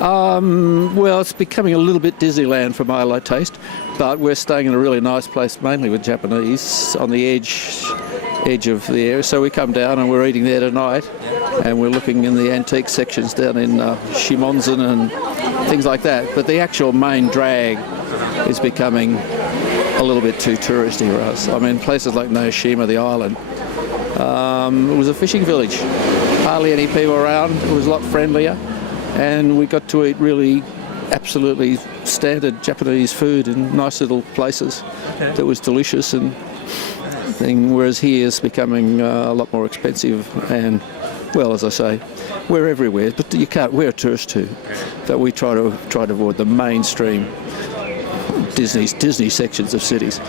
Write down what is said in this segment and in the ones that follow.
Well, it's becoming a little bit Disneyland for my taste, but we're staying in a really nice place, mainly with Japanese, on the edge of the area. So we come down and we're eating there tonight, and we're looking in the antique sections down in Shimonzen and things like that. But the actual main drag is becoming a little bit too touristy for us. I mean, places like Naoshima, the island, it was a fishing village. Hardly any people around. It was a lot friendlier. And we got to eat really absolutely standard Japanese food in nice little places that was delicious and thing, whereas here it's becoming a lot more expensive. And, well, as I say, we're everywhere, but we're a tourist too. But we try to avoid the mainstream Disney sections of cities.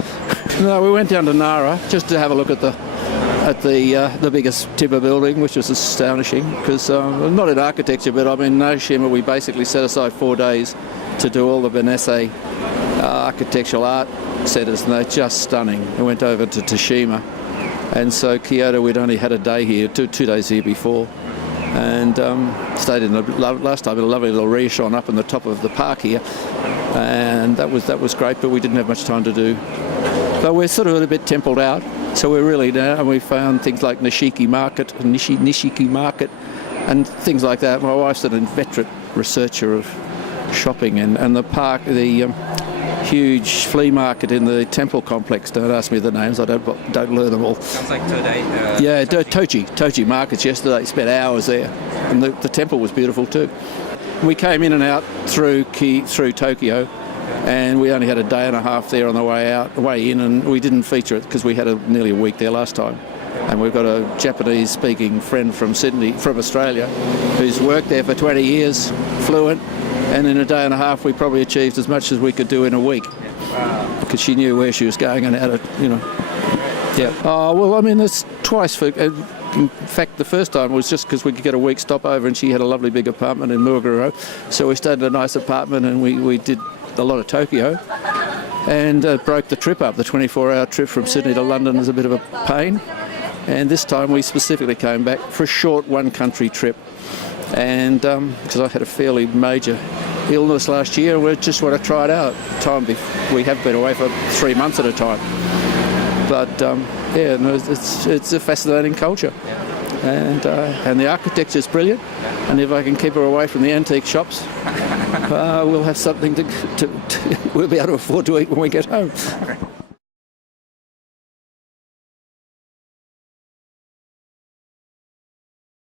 No, we went down to Nara just to have a look at the biggest timber building, which was astonishing, because not in architecture, but I mean, Naoshima, we basically set aside 4 days to do all the Benesse architectural art centres, and they're just stunning. We went over to Toshima, and so Kyoto, we'd only had a day here, two days here before, and stayed in last time in a lovely little ryokan up on the top of the park here, and that was great, but we didn't have much time to do. But we're sort of a bit templed out. So we're really now, and we found things like Nishiki Market and things like that. My wife's an inveterate researcher of shopping, and the park, the huge flea market in the temple complex. Don't ask me the names, I don't learn them all. Sounds like today. Yeah, Toji markets yesterday. Spent hours there, and the temple was beautiful too. We came in and out through Tokyo. And we only had a day and a half there on the way in, and we didn't feature it because we had nearly a week there last time. And we've got a Japanese-speaking friend from Australia, who's worked there for 20 years, fluent, and in a day and a half we probably achieved as much as we could do in a week. Because she knew where she was going and how to, Yeah. Well, I mean, it's twice. In fact, the first time was just because we could get a week stopover, and she had a lovely big apartment in Muruguru. So we stayed in a nice apartment, and we did a lot of Tokyo, and broke the trip up. The 24-hour trip from Sydney to London was a bit of a pain, and this time we specifically came back for a short one-country trip, and because I had a fairly major illness last year, we just want to try it out. We have been away for 3 months at a time, but yeah, no, it's a fascinating culture. And the architecture is brilliant, and if I can keep her away from the antique shops, we'll have something we'll be able to afford to eat when we get home.